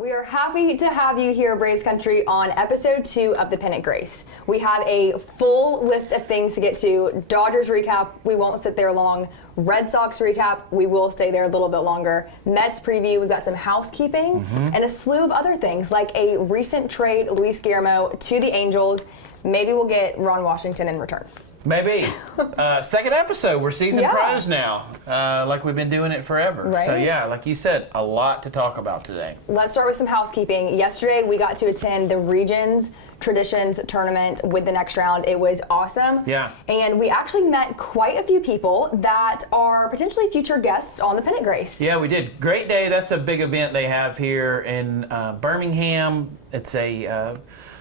We are happy to have you here, Braves Country, on episode 2 of the Pennant Grace. We have a full list of things to get to. Dodgers recap, we won't sit there long. Red Sox recap, we will stay there a little bit longer. Mets preview, we've got some housekeeping, and a slew of other things, like a recent trade, Luis Guillermo to the Angels. Maybe we'll get Ron Washington in return. Maybe. Second episode. We're season pros now, like we've been doing it forever. Right. So, yeah, like you said, a lot to talk about today. Let's start with some housekeeping. Yesterday, we got to attend the Regions Traditions Tournament with the next round. It was awesome. Yeah. And we actually met quite a few people that are potentially future guests on the Pennant Grace. Yeah, we did. Great day. That's a big event they have here in Birmingham. It's a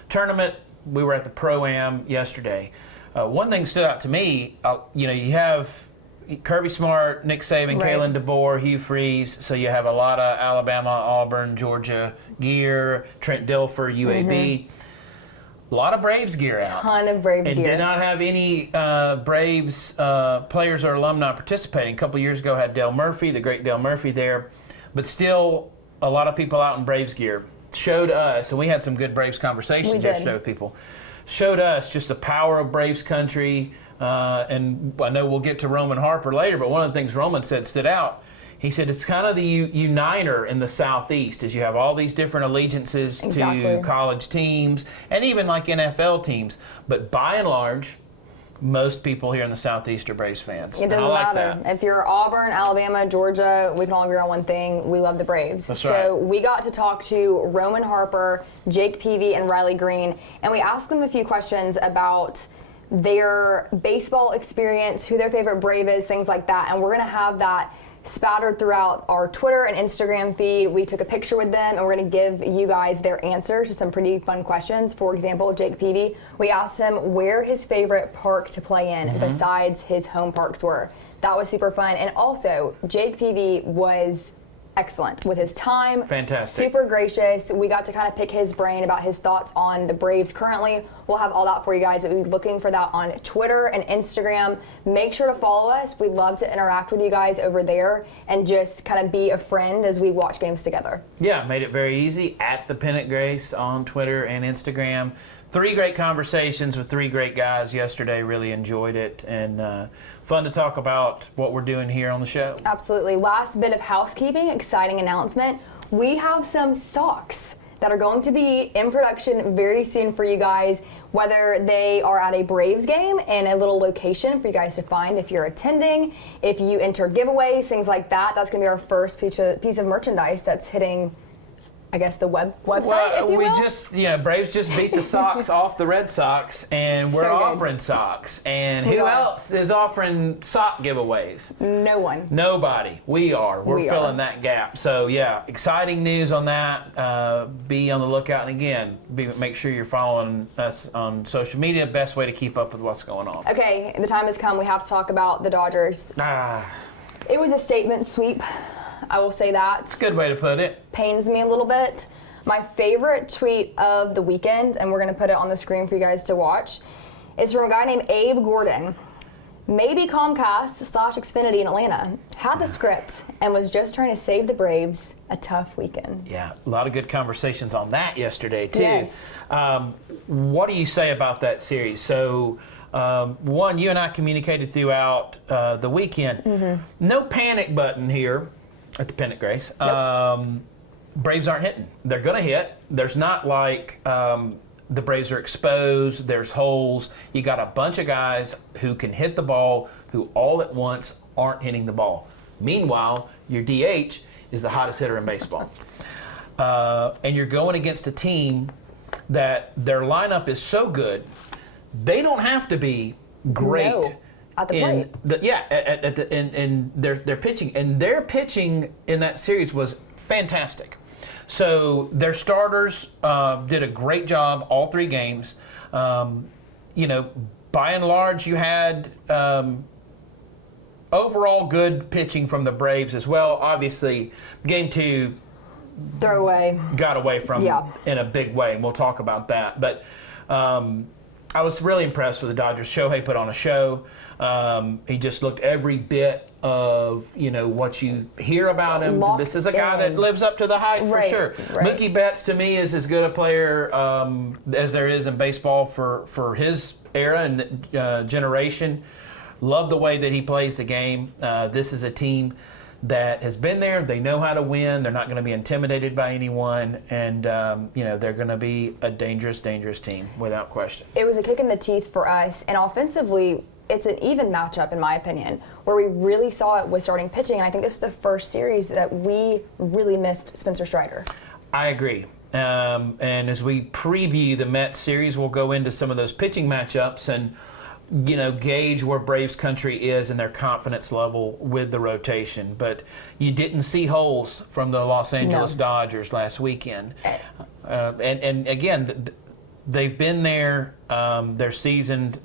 tournament. We were at the Pro-Am yesterday. One thing stood out to me, you have Kirby Smart, Nick Saban, right. Kalen DeBoer, Hugh Freeze, so you have a lot of Alabama, Auburn, Georgia gear, Trent Dilfer, UAB. A lot of Braves gear out. Ton of Braves and gear. Did not have any Braves players or alumni participating. A couple years ago had Dale Murphy, the great Dale Murphy there, but still a lot of people out in Braves gear. Showed us, and we had some good Braves conversations yesterday with people, showed us just the power of Braves country, and I know we'll get to Roman Harper later, but one of the things Roman said stood out. He said it's kind of the uniter in the Southeast, as you have all these different allegiances to college teams and even like NFL teams, but by and large, most people here in the Southeast are Braves fans. It doesn't matter. If you're Auburn, Alabama, Georgia, we can all agree on one thing. We love the Braves. That's so right. we got to talk to Roman Harper, Jake Peavy, and Riley Green, and we asked them a few questions about their baseball experience, who their favorite Brave is, things like that. And we're going to have that spattered throughout our Twitter and Instagram feed. We took a picture with them, and we're going to give you guys their answers to some pretty fun questions. For example, Jake Peavy, we asked him where his favorite park to play in besides his home parks were. That was super fun. And also, Jake Peavy was excellent with his time. Fantastic. Super gracious. We got to kind of pick his brain about his thoughts on the Braves currently. We'll have all that for you guys. We'll be looking for that on Twitter and Instagram. Make sure to follow us. We'd love to interact with you guys over there and just kind of be a friend as we watch games together. Yeah, made it very easy at the Pennant Grace on Twitter and Instagram. 3 great conversations with 3 great guys yesterday. Really enjoyed it, and fun to talk about what we're doing here on the show. Absolutely. Last bit of housekeeping, exciting announcement. We have some socks that are going to be in production very soon for you guys, whether they are at a Braves game in a little location for you guys to find if you're attending, if you enter giveaways, things like that. That's going to be our first piece of merchandise that's hitting, I guess, the website, if you will. Braves just beat the Sox off the Red Sox, and we're offering socks. And who else is offering sock giveaways? No one. Nobody. We are. We're filling that gap. So, yeah, exciting news on that. Be on the lookout. And again, make sure you're following us on social media. Best way to keep up with what's going on. Okay, the time has come. We have to talk about the Dodgers. It was a statement sweep. I will say that. It's a good way to put it. Pains me a little bit. My favorite tweet of the weekend, and we're going to put it on the screen for you guys to watch, is from a guy named Abe Gordon. Maybe Comcast/Xfinity in Atlanta had the script and was just trying to save the Braves a tough weekend. Yeah, a lot of good conversations on that yesterday, too. Yes. What do you say about that series? So, one, you and I communicated throughout the weekend. No panic button here at the Pennant Grace. Nope. Braves aren't hitting. They're going to hit. There's not like the Braves are exposed. There's holes. You got a bunch of guys who can hit the ball who all at once aren't hitting the ball. Meanwhile, your DH is the hottest hitter in baseball. And you're going against a team that their lineup is so good, they don't have to be great. No. At the plate. In their pitching. And their pitching in that series was fantastic. So their starters did a great job all 3 games. By and large, you had overall good pitching from the Braves as well. Obviously, game 2 Throwaway. got away from in a big way, and we'll talk about that. But I was really impressed with the Dodgers. Shohei put on a show. He just looked every bit of, what you hear about him. Locked this is a guy in. that lives up to the hype for sure. Right. Mookie Betts, to me, is as good a player as there is in baseball for his era and generation. Love the way that he plays the game. This is a team that has been there. They know how to win. They're not going to be intimidated by anyone. And, they're going to be a dangerous, dangerous team without question. It was a kick in the teeth for us. And offensively, it's an even matchup, in my opinion, where we really saw it with starting pitching. And I think this was the first series that we really missed Spencer Strider. I agree. And as we preview the Mets series, we'll go into some of those pitching matchups and gauge where Braves country is and their confidence level with the rotation. But you didn't see holes from the Los Angeles Dodgers last weekend. And again, they've been there. They're seasoned.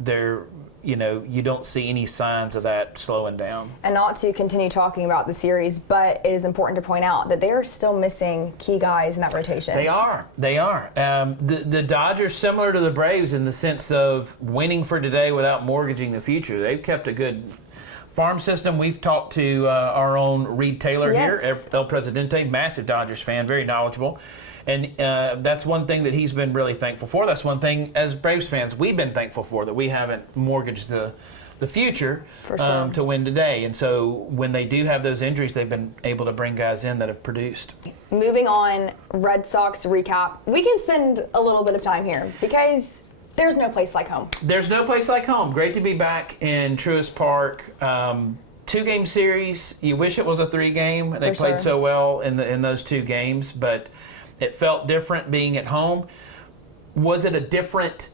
You don't see any signs of that slowing down. And not to continue talking about the series, but it is important to point out that they are still missing key guys in that rotation. They are. The Dodgers, similar to the Braves in the sense of winning for today without mortgaging the future. They've kept a good farm system. We've talked to our own Reed Taylor here, El Presidente, massive Dodgers fan, very knowledgeable. And that's one thing that he's been really thankful for. That's one thing, as Braves fans, we've been thankful for, that we haven't mortgaged the future to win today. And so when they do have those injuries, they've been able to bring guys in that have produced. Moving on, Red Sox recap. We can spend a little bit of time here because there's no place like home. There's no place like home. Great to be back in Truist Park. 2-game series. You wish it was a 3-game. They played so well in those 2 games, but it felt different being at home. Was it a different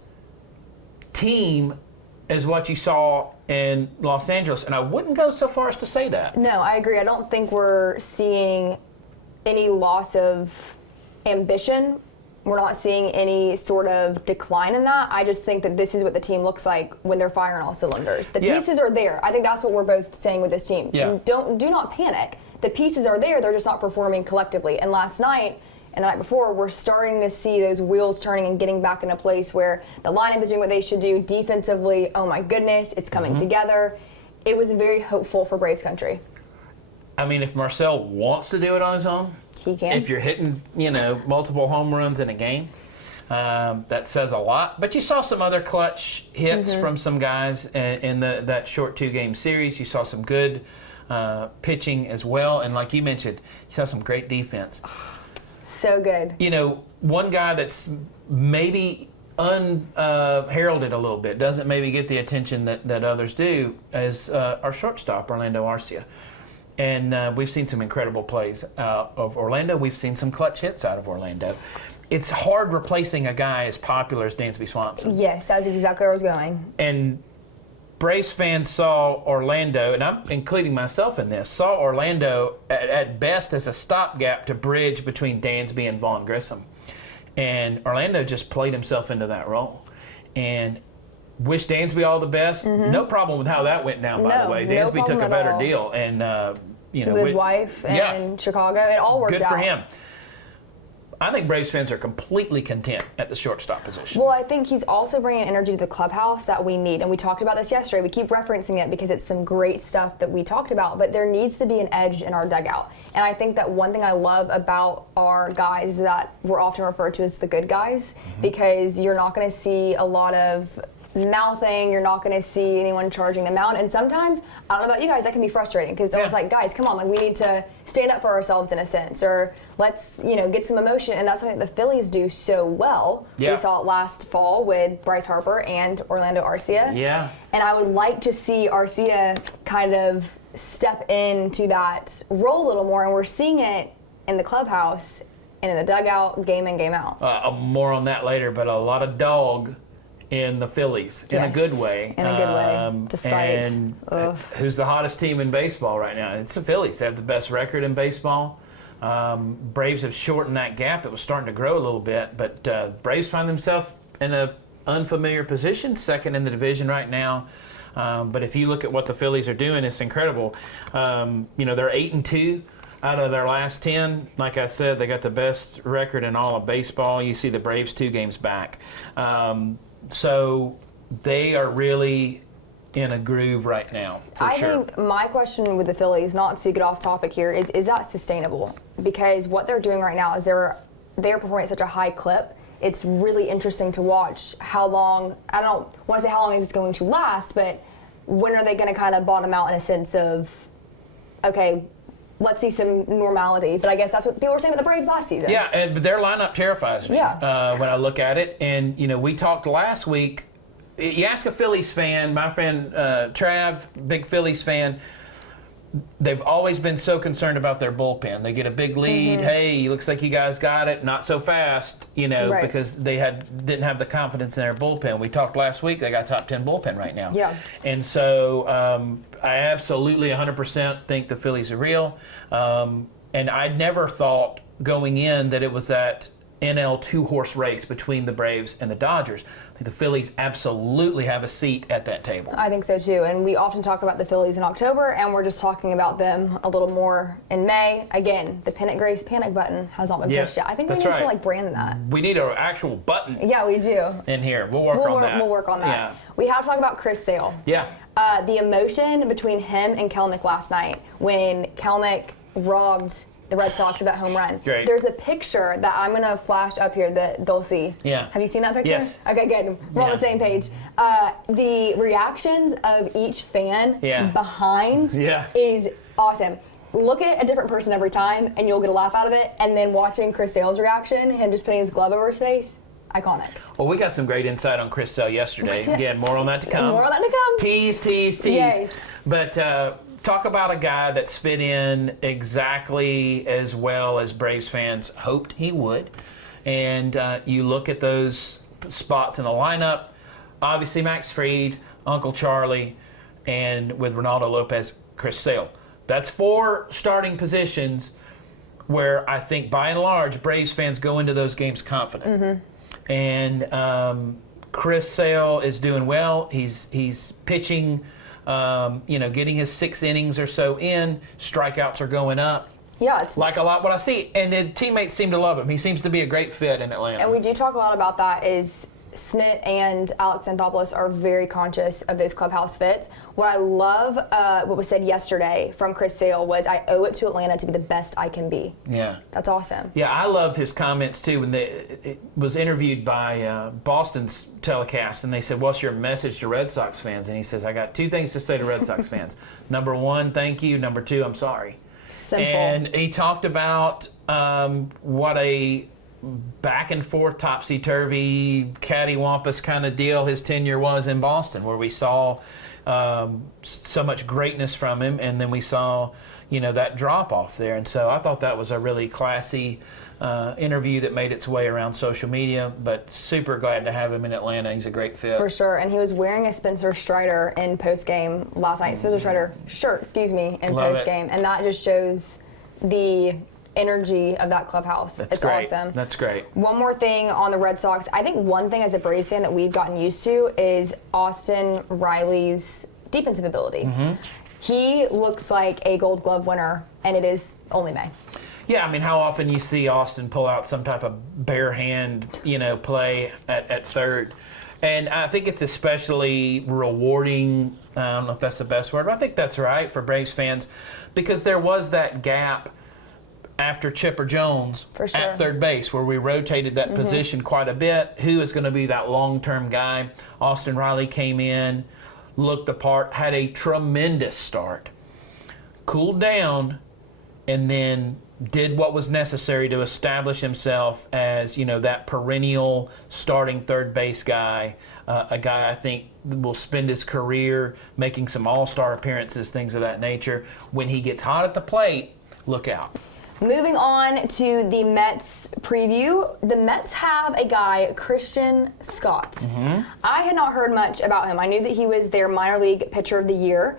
team as what you saw in Los Angeles? And I wouldn't go so far as to say that. No, I agree. I don't think we're seeing any loss of ambition. We're not seeing any sort of decline in that. I just think that this is what the team looks like when they're firing all cylinders. The pieces are there. I think that's what we're both saying with this team. Yeah. Do not panic. The pieces are there. They're just not performing collectively. And last night and the night before, we're starting to see those wheels turning and getting back in a place where the lineup is doing what they should do. Defensively, oh my goodness, it's coming together. It was very hopeful for Braves country. I mean, if Marcel wants to do it on his own, he can. If you're hitting, multiple home runs in a game, that says a lot. But you saw some other clutch hits from some guys in that short 2-game series. You saw some good pitching as well. And like you mentioned, you saw some great defense. So good. One guy that's maybe unheralded a little bit, doesn't maybe get the attention that others do, is our shortstop, Orlando Arcia. And we've seen some incredible plays out of Orlando. We've seen some clutch hits out of Orlando. It's hard replacing a guy as popular as Dansby Swanson. Yes, that's exactly where I was going. And Braves fans saw Orlando, and I'm including myself in this, saw Orlando at best as a stopgap to bridge between Dansby and Vaughn Grissom. And Orlando just played himself into that role. And wish Dansby all the best. No problem with how that went down, by the way. Dansby took a better deal. And, with his wife and Chicago, it all worked out. Good for him. I think Braves fans are completely content at the shortstop position. Well, I think he's also bringing energy to the clubhouse that we need. And we talked about this yesterday. We keep referencing it because it's some great stuff that we talked about. But there needs to be an edge in our dugout. And I think that one thing I love about our guys is that we're often referred to as the good guys because you're not going to see a lot of mouthing, you're not going to see anyone charging them out. And sometimes, I don't know about you guys, that can be frustrating because I was like, guys, come on, we need to stand up for ourselves in a sense, or let's, get some emotion. And that's something that the Phillies do so well. We saw it last fall with Bryce Harper and Orlando Arcia. Yeah. And I would like to see Arcia kind of step into that role a little more, and we're seeing it in the clubhouse and in the dugout, game in, game out. More on that later, but a lot of dog in the Phillies, in a good way. In a good way, despite. And who's the hottest team in baseball right now? It's the Phillies. They have the best record in baseball. Braves have shortened that gap. It was starting to grow a little bit, but Braves find themselves in an unfamiliar position, second in the division right now. But if you look at what the Phillies are doing, it's incredible. They're 8-2 out of their last 10. Like I said, they got the best record in all of baseball. You see the Braves 2 games back. So they are really in a groove right now, for sure. I think my question with the Phillies, not to get off topic here, is that sustainable? Because what they're doing right now is they're performing at such a high clip. It's really interesting to watch how long, I don't want to say how long is this going to last, but when are they going to kind of bottom out in a sense of, okay, let's see some normality. But I guess that's what people were saying with the Braves last season. Yeah, but their lineup terrifies me when I look at it. And, we talked last week. You ask a Phillies fan, my friend Trav, big Phillies fan, they've always been so concerned about their bullpen. They get a big lead. Hey, looks like you guys got it. Not so fast, Right. because they didn't have the confidence in their bullpen. We talked last week. They got top 10 bullpen right now. Yeah. And so I absolutely 100% think the Phillies are real. And I never thought going in that it was that NL two-horse race between the Braves and the Dodgers. I think the Phillies absolutely have a seat at that table. I think so too. And we often talk about the Phillies in October, and we're just talking about them a little more in May. Again, the Pennant Grace panic button has not been pushed yet. I think we need to brand that. We need an actual button. Yeah, we do. In here. We'll work on that. We'll work on that. Yeah. We have to talk about Chris Sale. Yeah. The emotion between him and Kelnick last night when Kelnick robbed the Red Sox of that home run. Great. There's a picture that I'm going to flash up here that they'll see. Yeah. Have you seen that picture? Yes. Okay, good. We're on the same page. The reactions of each fan behind is awesome. Look at a different person every time, and you'll get a laugh out of it. And then watching Chris Sale's reaction, him just putting his glove over his face, iconic. Well, we got some great insight on Chris Sale yesterday. Again, more on that to come. More on that to come. Tease. Yes. But talk about a guy that's fit in exactly as well as Braves fans hoped he would. And you look at those spots in the lineup, obviously Max Fried, Uncle Charlie, and with Ronaldo Lopez, Chris Sale. That's 4 starting positions where I think by and large Braves fans go into those games confident. And Chris Sale is doing well. He's pitching, getting his 6 innings or so in. Strikeouts are going up. Yeah, it's like a lot what I see. And the teammates seem to love him. He seems to be a great fit in Atlanta. And we do talk a lot about that is Snit and Alex Anthopoulos are very conscious of those clubhouse fits. What I love, what was said yesterday from Chris Sale was, I owe it to Atlanta to be the best I can be. Yeah. That's awesome. Yeah, I love his comments too when it was interviewed by Boston's telecast, and they said, what's your message to Red Sox fans? And he says, I got 2 things to say to Red Sox fans. Number 1, thank you. Number 2, I'm sorry. Simple. And he talked about what a back and forth, topsy-turvy, cattywampus kind of deal his tenure was in Boston, where we saw so much greatness from him, and then we saw, that drop-off there. And so I thought that was a really classy interview that made its way around social media, but super glad to have him in Atlanta. He's a great fit. For sure. And he was wearing a Spencer Strider in postgame last night. Spencer Strider shirt, in postgame. And that just shows the energy of that clubhouse. It's great. Awesome. That's great. One more thing on the Red Sox. I think one thing as a Braves fan that we've gotten used to is Austin Riley's defensive ability. He looks like a Gold Glove winner, and it is only May. Yeah, I mean, how often you see Austin pull out some type of bare hand, play at third. And I think it's especially rewarding, I don't know if that's the best word, but I think that's right for Braves fans, because there was that gap after Chipper Jones at third base, where we rotated that position quite a bit. Who is going to be that long-term guy? Austin Riley came in, looked the part, had a tremendous start, cooled down, and then did what was necessary to establish himself as, that perennial starting third base guy, a guy I think will spend his career making some all-star appearances, things of that nature. When he gets hot at the plate, look out. Moving on to the Mets preview, the Mets have a guy, Christian Scott. I had not heard much about him. I knew that he was their minor league pitcher of the year,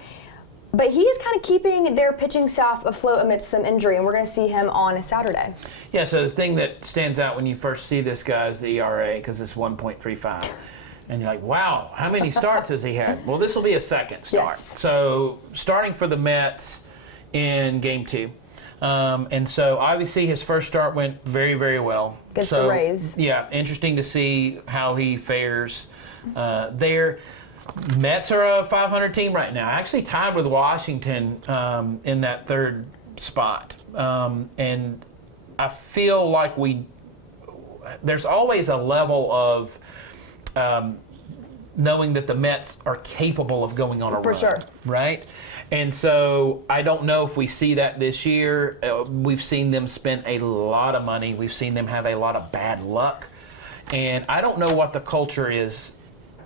but he is kind of keeping their pitching staff afloat amidst some injury, and we're going to see him on Saturday. Yeah, so the thing that stands out when you first see this guy is the ERA, because it's 1.35. And you're like, wow, how many starts has he had? Well, this will be a second start. Yes. So starting for the Mets in Game 2. And so obviously his first start went very, very well. Gets the raise. Yeah, interesting to see how he fares there. Mets are a 500 team right now, actually tied with Washington in that third spot. And I feel like there's always a level of knowing that the Mets are capable of going on a run. For sure. Right? And so I don't know if we see that this year. We've seen them spend a lot of money. We've seen them have a lot of bad luck. And I don't know what the culture is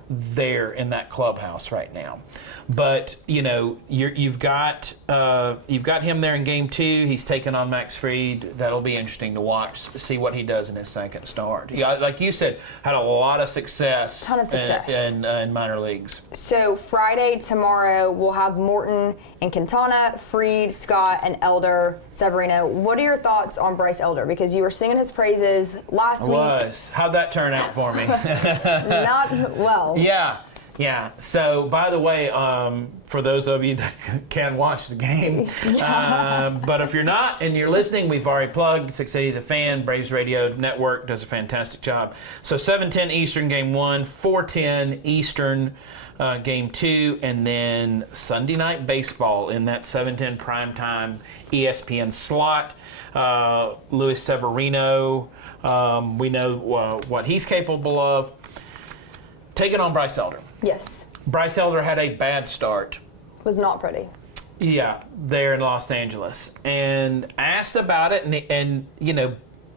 there in that clubhouse right now. But, you've got him there in game 2. He's taking on Max Fried. That'll be interesting to watch, see what he does in his second start. Like you said, had a lot of success. Ton of success. In minor leagues. So Friday, tomorrow, we'll have Morton and Quintana, Fried, Scott, and Elder, Severino. What are your thoughts on Bryce Elder? Because you were singing his praises last week. How'd that turn out for me? Not well. Yeah. So, by the way, for those of you that can watch the game, but if you're not and you're listening, we've already plugged 680 The Fan. Braves Radio Network does a fantastic job. So, 7:10 Eastern Game 1, 4:10 Eastern Game 2, and then Sunday Night Baseball in that 7:10 primetime ESPN slot. Luis Severino, we know what he's capable of. Taking on Bryce Elder. Yes. Bryce Elder had a bad start. Was not pretty. Yeah, there in Los Angeles. And asked about it, and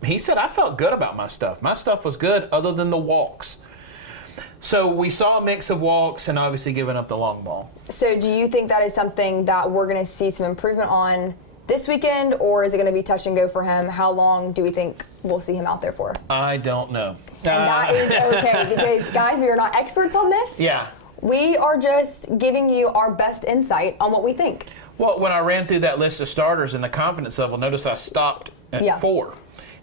he said, I felt good about my stuff. My stuff was good other than the walks. So we saw a mix of walks and obviously giving up the long ball. So do you think that is something that we're going to see some improvement on this weekend, or is it going to be touch and go for him? How long do we think we'll see him out there for? I don't know. And that is okay, because guys, we are not experts on this. Yeah. We are just giving you our best insight on what we think. Well, when I ran through that list of starters and the confidence level, notice I stopped at 4.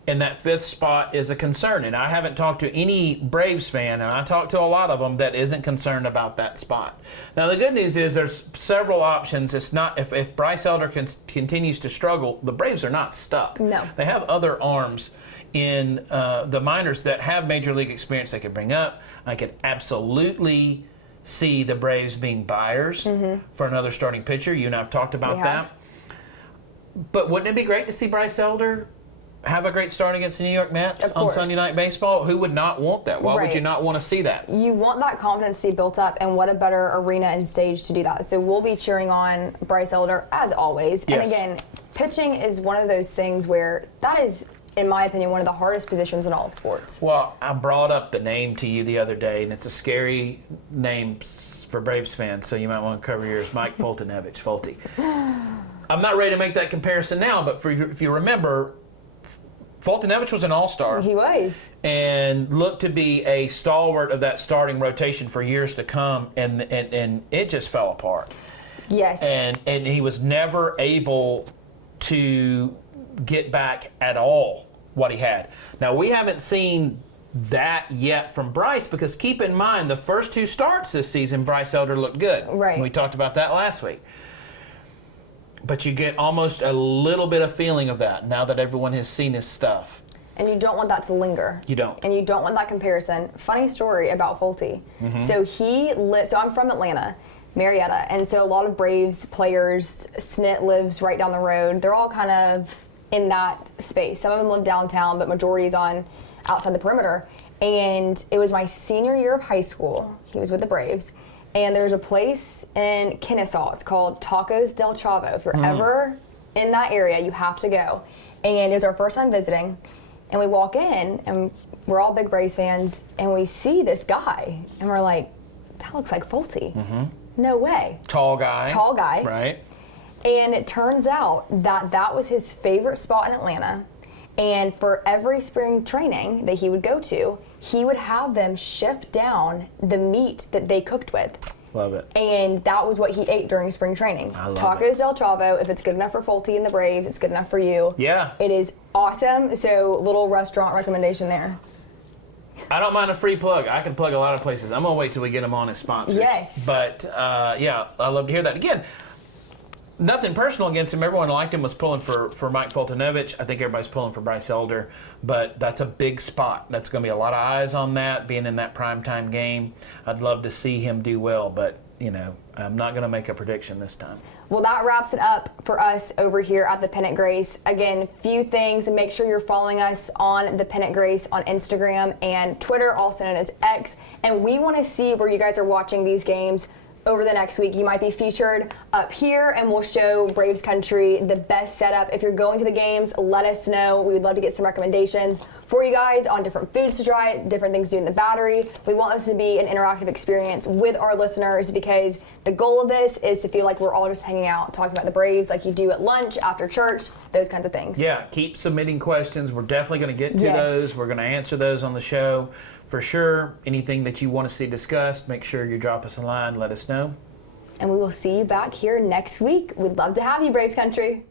And that 5th spot is a concern. And I haven't talked to any Braves fan, and I talked to a lot of them, that isn't concerned about that spot. Now, the good news is there's several options. It's not, if Bryce Elder continues to struggle, the Braves are not stuck. No. They have other arms in the minors that have major league experience they could bring up. I could absolutely see the Braves being buyers for another starting pitcher. You and I have talked about that. But wouldn't it be great to see Bryce Elder have a great start against the New York Mets on Sunday Night Baseball? Who would not want that? Why would you not want to see that? You want that confidence to be built up, and what a better arena and stage to do that. So we'll be cheering on Bryce Elder, as always. Yes. And again, pitching is one of those things where that is, in my opinion, one of the hardest positions in all of sports. Well, I brought up the name to you the other day, and it's a scary name for Braves fans, so you might want to cover yours. Mike Foltynewicz, Folty. I'm not ready to make that comparison now, but if you remember, Foltynewicz was an all-star. He was. And looked to be a stalwart of that starting rotation for years to come, and it just fell apart. Yes. And he was never able to get back at all what he had. Now, we haven't seen that yet from Bryce, because keep in mind, the first 2 starts this season, Bryce Elder looked good. Right. We talked about that last week. But you get almost a little bit of feeling of that now that everyone has seen his stuff. And you don't want that to linger. You don't. And you don't want that comparison. Funny story about Folty. So so I'm from Atlanta, Marietta, and so a lot of Braves players, Snit lives right down the road. They're all kind of in that space. Some of them live downtown, but majority is on outside the perimeter. And it was my senior year of high school. He was with the Braves. And there's a place in Kennesaw. It's called Tacos del Chavo. If you're ever in that area, you have to go. And it was our first time visiting. And we walk in, and we're all big Braves fans, and we see this guy. And we're like, that looks like Folty. No way. Tall guy. Tall guy. Right. And it turns out that that was his favorite spot in Atlanta. And for every spring training that he would go to, he would have them ship down the meat that they cooked with. Love it. And that was what he ate during spring training. I love Tacos del Chavo. If it's good enough for Folty and the Braves, it's good enough for you. Yeah. It is awesome. So, little restaurant recommendation there. I don't mind a free plug. I can plug a lot of places. I'm going to wait till we get them on as sponsors. Yes. But, yeah, I love to hear that. Again, nothing personal against him. Everyone liked him, was pulling for Mike Fultonovich. I think everybody's pulling for Bryce Elder, but that's a big spot. That's going to be a lot of eyes on that, being in that primetime game. I'd love to see him do well, but, I'm not going to make a prediction this time. Well, that wraps it up for us over here at the Pennant Grace. Again, few things, and make sure you're following us on the Pennant Grace on Instagram and Twitter, also known as X. And we want to see where you guys are watching these games over the next week. You might be featured up here, and we'll show Braves Country the best setup. If you're going to the games, let us know. We would love to get some recommendations for you guys on different foods to try, different things to do in the Battery. We want this to be an interactive experience with our listeners, because the goal of this is to feel like we're all just hanging out, talking about the Braves like you do at lunch, after church, those kinds of things. Yeah, keep submitting questions. We're definitely going to get to Yes. those. We're going to answer those on the show for sure. Anything that you want to see discussed, make sure you drop us a line, let us know. And we will see you back here next week. We'd love to have you, Braves Country.